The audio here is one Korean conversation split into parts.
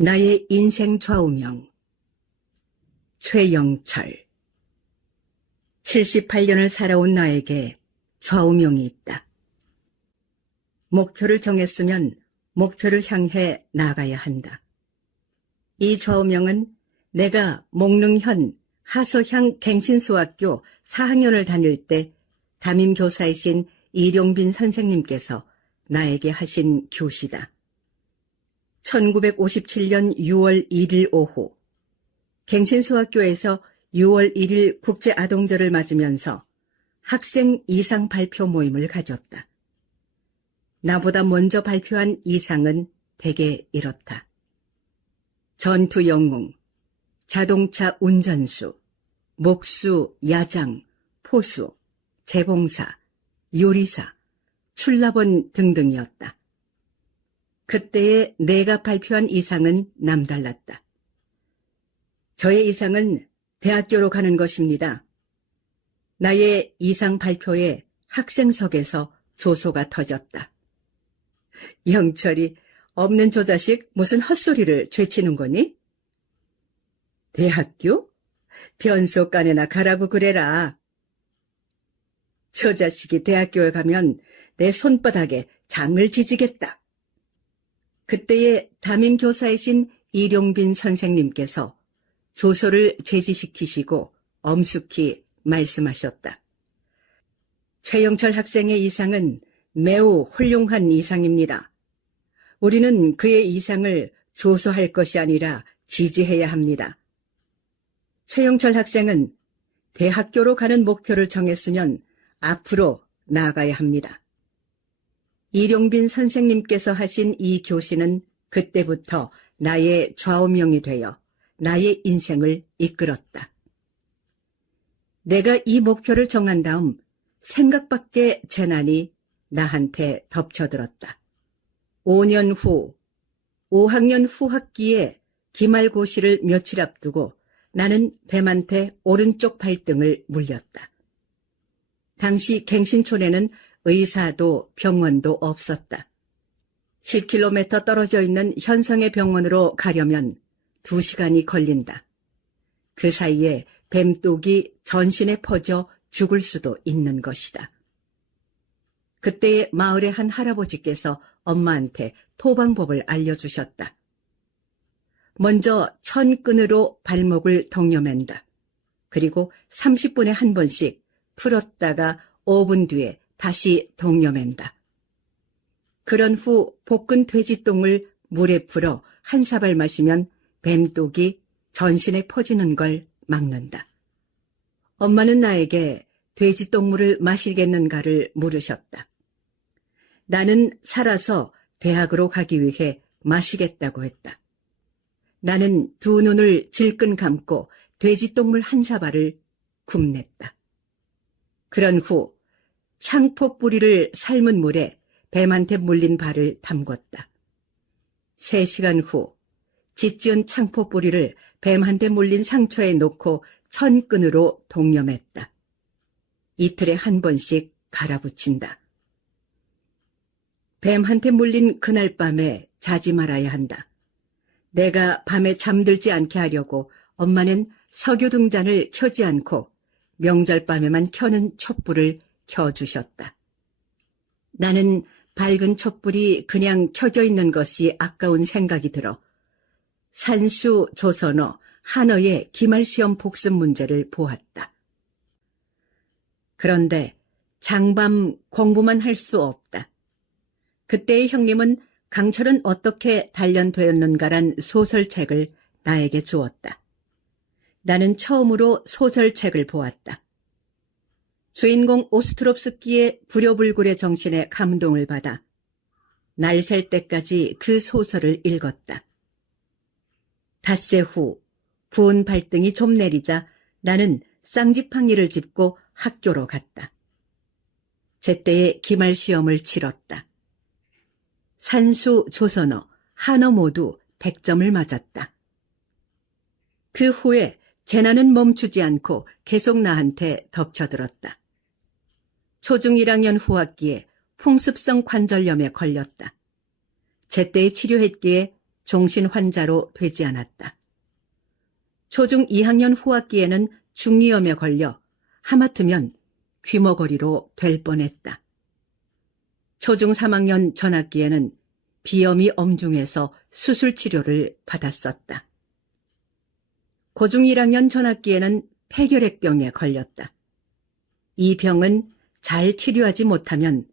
나의 인생 좌우명 최영철. 78년을 살아온 나에게 좌우명이 있다. 목표를 정했으면 목표를 향해 나가야 한다. 이 좌우명은 내가 목릉현 하서향 갱신소학교 4학년을 다닐 때 담임교사이신 이룡빈 선생님께서 나에게 하신 교시다. 1957년 6월 1일 오후 갱신소학교에서 6월 1일 국제아동절을 맞으면서 학생 이상 발표 모임을 가졌다. 나보다 먼저 발표한 이상은 대개 이렇다. 전투 영웅, 자동차 운전수, 목수, 야장, 포수, 재봉사, 요리사, 출납원 등등이었다. 그때의 내가 발표한 이상은 남달랐다. 저의 이상은 대학교로 가는 것입니다. 나의 이상 발표에 학생석에서 조소가 터졌다. 영철이 없는 저 자식 무슨 헛소리를 죄치는 거니? 대학교? 변속간에나 가라고 그래라. 저 자식이 대학교에 가면 내 손바닥에 장을 지지겠다. 그때의 담임교사이신 이룡빈 선생님께서 조소를 제지시키시고 엄숙히 말씀하셨다. 최영철 학생의 이상은 매우 훌륭한 이상입니다. 우리는 그의 이상을 조소할 것이 아니라 지지해야 합니다. 최영철 학생은 대학교로 가는 목표를 정했으면 앞으로 나아가야 합니다. 이룡빈 선생님께서 하신 이 교시는 그때부터 나의 좌우명이 되어 나의 인생을 이끌었다. 내가 이 목표를 정한 다음 생각밖의 재난이 나한테 덮쳐들었다. 5년 후 5학년 후학기에 기말고시를 며칠 앞두고 나는 뱀한테 오른쪽 발등을 물렸다. 당시 갱신촌에는 의사도 병원도 없었다. 10km 떨어져 있는 현성의 병원으로 가려면 2시간이 걸린다. 그 사이에 뱀독이 전신에 퍼져 죽을 수도 있는 것이다. 그때의 마을의 한 할아버지께서 엄마한테 토방법을 알려주셨다. 먼저 천끈으로 발목을 동여맨다. 그리고 30분에 한 번씩 풀었다가 5분 뒤에 다시 동여맨다. 그런 후 볶은 돼지똥을 물에 풀어 한 사발 마시면 뱀독이 전신에 퍼지는 걸 막는다. 엄마는 나에게 돼지똥물을 마시겠는가를 물으셨다. 나는 살아서 대학으로 가기 위해 마시겠다고 했다. 나는 두 눈을 질끈 감고 돼지똥물 한 사발을 굽냈다. 그런 후 창포 뿌리를 삶은 물에 뱀한테 물린 발을 담궜다. 3시간 후 짓지은 창포 뿌리를 뱀한테 물린 상처에 놓고 천끈으로 동여맸다. 이틀에 한 번씩 갈아붙인다. 뱀한테 물린 그날 밤에 자지 말아야 한다. 내가 밤에 잠들지 않게 하려고 엄마는 석유 등잔을 켜지 않고 명절 밤에만 켜는 촛불을 켜주셨다. 나는 밝은 촛불이 그냥 켜져 있는 것이 아까운 생각이 들어 산수 조선어 한어의 기말시험 복습 문제를 보았다. 그런데 장밤 공부만 할 수 없다. 그때의 형님은 강철은 어떻게 단련되었는가란 소설책을 나에게 주었다. 나는 처음으로 소설책을 보았다. 주인공 오스트롭스키의 불효불굴의 정신에 감동을 받아 날 셀 때까지 그 소설을 읽었다. 닷새 후 부은 발등이 좀 내리자 나는 쌍지팡이를 짚고 학교로 갔다. 제때에 기말시험을 치렀다. 산수, 조선어, 한어 모두 100점을 맞았다. 그 후에 재난은 멈추지 않고 계속 나한테 덮쳐들었다. 초중 1학년 후학기에 풍습성 관절염에 걸렸다. 제때 치료했기에 종신 환자로 되지 않았다. 초중 2학년 후학기에는 중이염에 걸려 하마터면 귀머거리로 될 뻔했다. 초중 3학년 전학기에는 비염이 엄중해서 수술 치료를 받았었다. 고중 1학년 전학기에는 폐결핵병에 걸렸다. 이 병은 잘 치료하지 못하면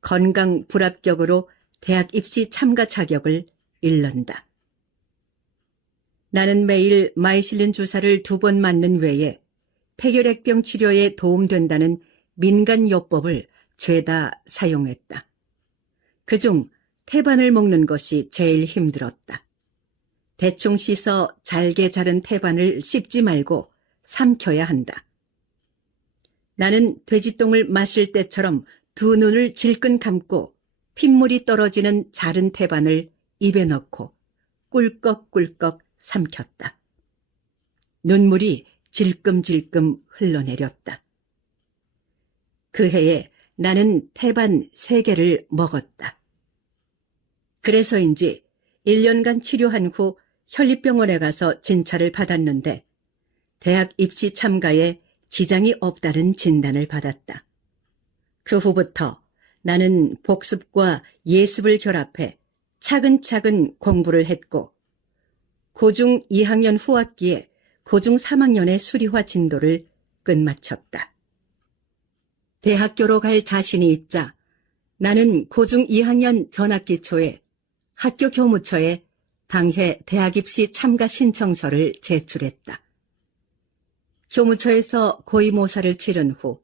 건강 불합격으로 대학 입시 참가 자격을 잃는다. 나는 매일 마이실린 주사를 2번 맞는 외에 폐결핵병 치료에 도움된다는 민간요법을 죄다 사용했다. 그중 태반을 먹는 것이 제일 힘들었다. 대충 씻어 잘게 자른 태반을 씹지 말고 삼켜야 한다. 나는 돼지똥을 마실 때처럼 2눈을 질끈 감고 핏물이 떨어지는 자른 태반을 입에 넣고 꿀꺽꿀꺽 삼켰다. 눈물이 질끔질끔 흘러내렸다. 그 해에 나는 태반 3개를 먹었다. 그래서인지 1년간 치료한 후 현립병원에 가서 진찰을 받았는데 대학 입시 참가에 지장이 없다는 진단을 받았다. 그 후부터 나는 복습과 예습을 결합해 차근차근 공부를 했고 고중 2학년 후학기에 고중 3학년의 수리화 진도를 끝마쳤다. 대학교로 갈 자신이 있자 나는 고중 2학년 전학기 초에 학교 교무처에 당해 대학 입시 참가 신청서를 제출했다. 교무처에서 고의모사를 치른 후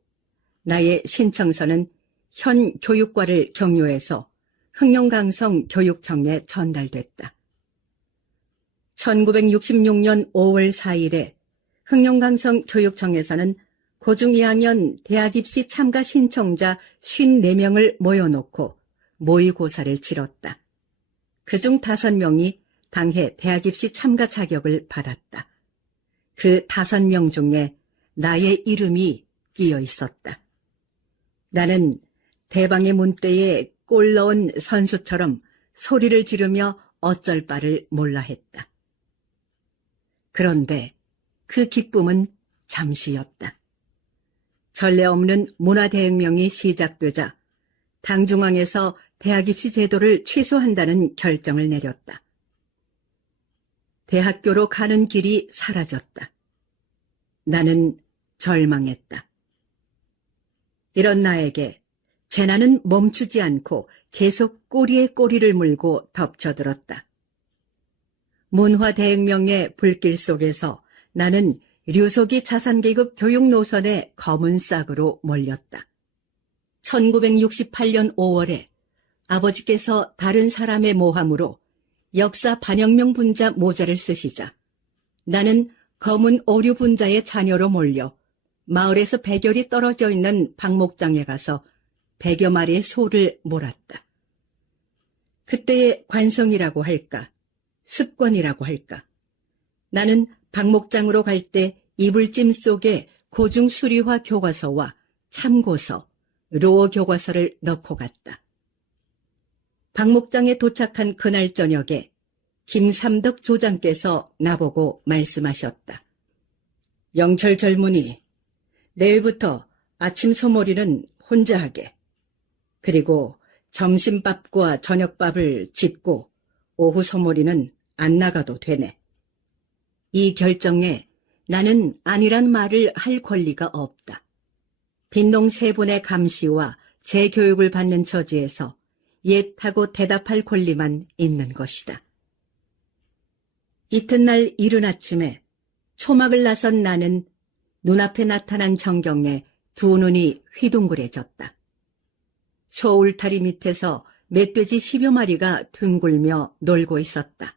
나의 신청서는 현 교육과를 경유해서 흥룡강성 교육청에 전달됐다. 1966년 5월 4일에 흥룡강성 교육청에서는 고중 2학년 대학 입시 참가 신청자 54명을 모여놓고 모의고사를 치렀다. 그중 5명이 당해 대학 입시 참가 자격을 받았다. 그 5명 중에 나의 이름이 끼어 있었다. 나는 대방의 문대에 골 넣은 선수처럼 소리를 지르며 어쩔 바를 몰라 했다. 그런데 그 기쁨은 잠시였다. 전례 없는 문화대혁명이 시작되자 당중앙에서 대학 입시 제도를 취소한다는 결정을 내렸다. 대학교로 가는 길이 사라졌다. 나는 절망했다. 이런 나에게 재난은 멈추지 않고 계속 꼬리에 꼬리를 물고 덮쳐들었다. 문화대혁명의 불길 속에서 나는 류속이 자산계급 교육 노선의 검은 싹으로 몰렸다. 1968년 5월에 아버지께서 다른 사람의 모함으로 역사 반영명 분자 모자를 쓰시자 나는 검은 오류 분자의 자녀로 몰려 마을에서 백열이 떨어져 있는 박목장에 가서 100여 마리의 소를 몰았다. 그때의 관성이라고 할까, 습관이라고 할까. 나는 박목장으로 갈 때 이불짐 속에 고중 수리화 교과서와 참고서, 로어 교과서를 넣고 갔다. 박목장에 도착한 그날 저녁에 김삼덕 조장께서 나보고 말씀하셨다. 영철 젊은이, 내일부터 아침 소머리는 혼자 하게. 그리고 점심밥과 저녁밥을 짓고 오후 소머리는 안 나가도 되네. 이 결정에 나는 아니란 말을 할 권리가 없다. 빈농 3분의 감시와 재교육을 받는 처지에서 예하고 대답할 권리만 있는 것이다. 이튿날 이른 아침에 초막을 나선 나는 눈앞에 나타난 전경에 2눈이 휘둥그레졌다. 소 울타리 밑에서 멧돼지 10여 마리가 뒹굴며 놀고 있었다.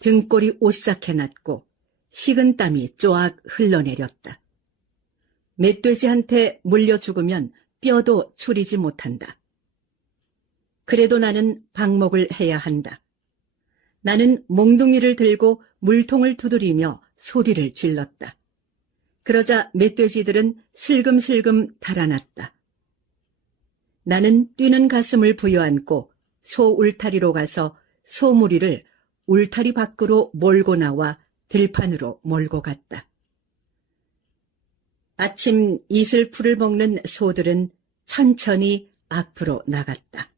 등골이 오싹해 났고 식은 땀이 쪼악 흘러내렸다. 멧돼지한테 물려 죽으면 뼈도 추리지 못한다. 그래도 나는 방목을 해야 한다. 나는 몽둥이를 들고 물통을 두드리며 소리를 질렀다. 그러자 멧돼지들은 슬금슬금 달아났다. 나는 뛰는 가슴을 부여안고 소 울타리로 가서 소무리를 울타리 밖으로 몰고 나와 들판으로 몰고 갔다. 아침 이슬풀을 먹는 소들은 천천히 앞으로 나갔다.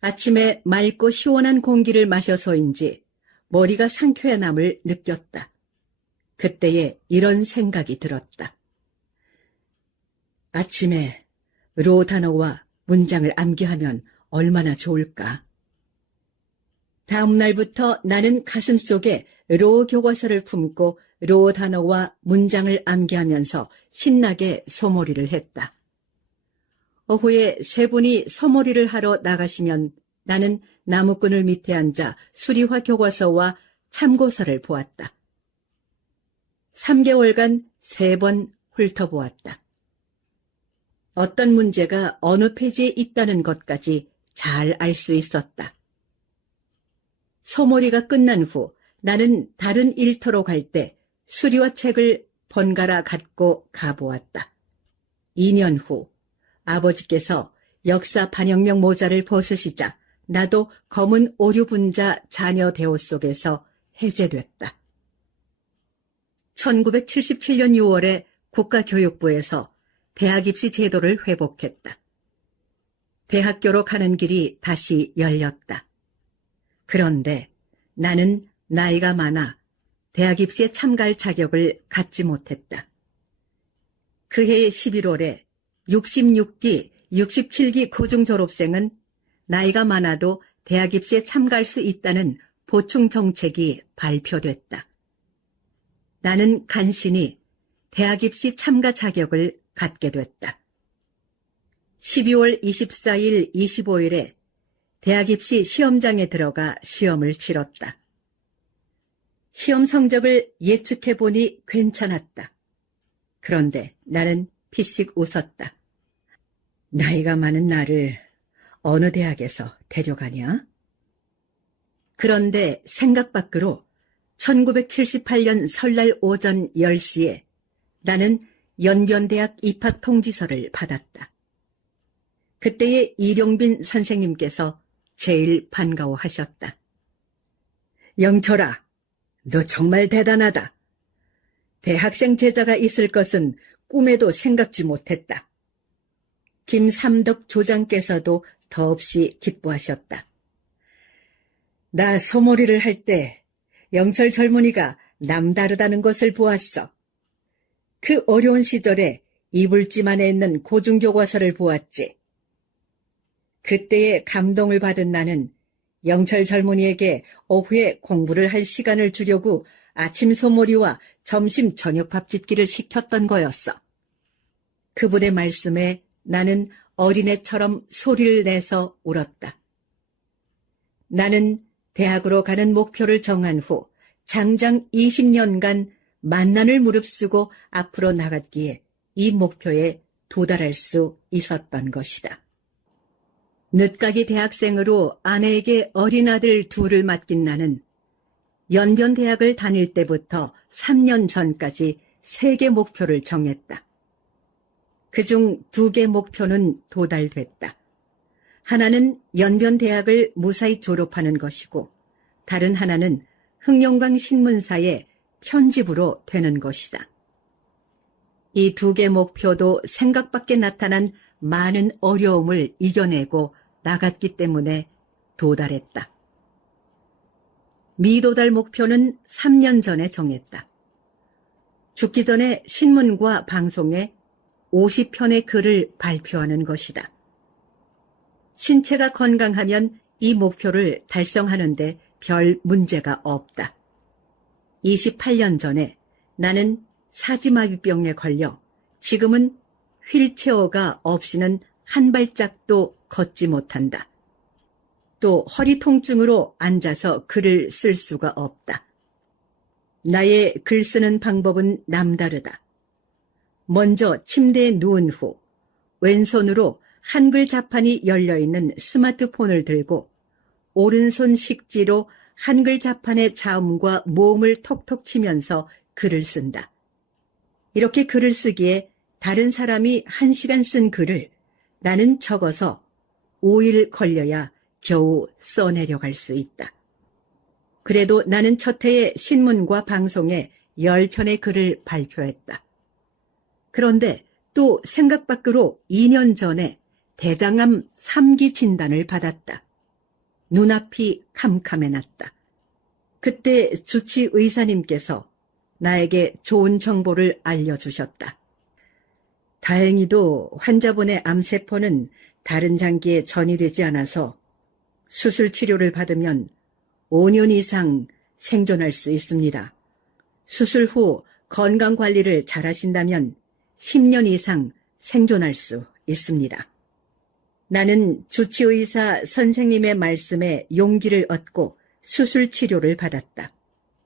아침에 맑고 시원한 공기를 마셔서인지 머리가 상쾌함을 느꼈다. 그때에 이런 생각이 들었다. 아침에 로 단어와 문장을 암기하면 얼마나 좋을까? 다음 날부터 나는 가슴속에 로 교과서를 품고 로 단어와 문장을 암기하면서 신나게 소몰이를 했다. 오후에 세 분이 소몰이를 하러 나가시면 나는 나무꾼을 밑에 앉아 수리화 교과서와 참고서를 보았다. 3개월간 3번 훑어보았다. 어떤 문제가 어느 페이지에 있다는 것까지 잘 알 수 있었다. 소몰이가 끝난 후 나는 다른 일터로 갈 때 수리화 책을 번갈아 갖고 가보았다. 2년 후 아버지께서 역사 반영명 모자를 벗으시자 나도 검은 오류분자 자녀 대호 속에서 해제됐다. 1977년 6월에 국가교육부에서 대학 입시 제도를 회복했다. 대학교로 가는 길이 다시 열렸다. 그런데 나는 나이가 많아 대학 입시에 참가할 자격을 갖지 못했다. 그해 11월에 66기, 67기 고중 졸업생은 나이가 많아도 대학 입시에 참가할 수 있다는 보충 정책이 발표됐다. 나는 간신히 대학 입시 참가 자격을 갖게 됐다. 12월 24일, 25일에 대학 입시 시험장에 들어가 시험을 치렀다. 시험 성적을 예측해보니 괜찮았다. 그런데 나는 피식 웃었다. 나이가 많은 나를 어느 대학에서 데려가냐? 그런데 생각 밖으로 1978년 설날 오전 10시에 나는 연변대학 입학 통지서를 받았다. 그때의 이룡빈 선생님께서 제일 반가워하셨다. 영철아, 너 정말 대단하다. 대학생 제자가 있을 것은 꿈에도 생각지 못했다. 김삼덕 조장께서도 더없이 기뻐하셨다. 나 소몰이를 할 때 영철 젊은이가 남다르다는 것을 보았어. 그 어려운 시절에 이불집 안에 있는 고중교과서를 보았지. 그때의 감동을 받은 나는 영철 젊은이에게 오후에 공부를 할 시간을 주려고 아침 소몰이와 점심 저녁 밥 짓기를 시켰던 거였어. 그분의 말씀에 나는 어린애처럼 소리를 내서 울었다. 나는 대학으로 가는 목표를 정한 후 장장 20년간 만난을 무릅쓰고 앞으로 나갔기에 이 목표에 도달할 수 있었던 것이다. 늦가기 대학생으로 아내에게 어린 아들 둘을 맡긴 나는 연변대학을 다닐 때부터 3년 전까지 3개 목표를 정했다. 그중 2개 목표는 도달됐다. 하나는 연변대학을 무사히 졸업하는 것이고 다른 하나는 흑룡강 신문사의 편집으로 되는 것이다. 이 2개 목표도 생각 밖에 나타난 많은 어려움을 이겨내고 나갔기 때문에 도달했다. 미도달 목표는 3년 전에 정했다. 죽기 전에 신문과 방송에 50편의 글을 발표하는 것이다. 신체가 건강하면 이 목표를 달성하는데 별 문제가 없다. 28년 전에 나는 사지마비병에 걸려 지금은 휠체어가 없이는 한 발짝도 걷지 못한다. 또 허리 통증으로 앉아서 글을 쓸 수가 없다. 나의 글 쓰는 방법은 남다르다. 먼저 침대에 누운 후 왼손으로 한글 자판이 열려있는 스마트폰을 들고 오른손 식지로 한글 자판의 자음과 모음을 톡톡 치면서 글을 쓴다. 이렇게 글을 쓰기에 다른 사람이 1시간 쓴 글을 나는 적어서 5일 걸려야 겨우 써내려갈 수 있다. 그래도 나는 첫 해에 신문과 방송에 10편의 글을 발표했다. 그런데 또 생각 밖으로 2년 전에 대장암 3기 진단을 받았다. 눈앞이 캄캄해났다. 그때 주치 의사님께서 나에게 좋은 정보를 알려주셨다. 다행히도 환자분의 암세포는 다른 장기에 전이되지 않아서 수술 치료를 받으면 5년 이상 생존할 수 있습니다. 수술 후 건강관리를 잘하신다면 10년 이상 생존할 수 있습니다. 나는 주치의사 선생님의 말씀에 용기를 얻고 수술 치료를 받았다.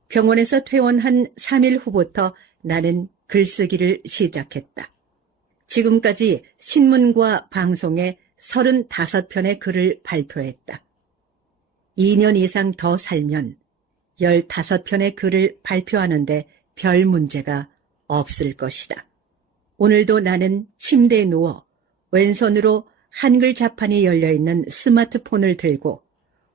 병원에서 퇴원한 3일 후부터 나는 글쓰기를 시작했다. 지금까지 신문과 방송에 35편의 글을 발표했다. 2년 이상 더 살면 15편의 글을 발표하는데 별 문제가 없을 것이다. 오늘도 나는 침대에 누워 왼손으로 한글 자판이 열려있는 스마트폰을 들고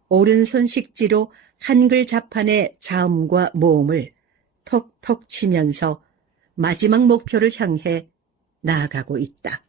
오른손 식지로 한글 자판의 자음과 모음을 톡톡 치면서 마지막 목표를 향해 나아가고 있다.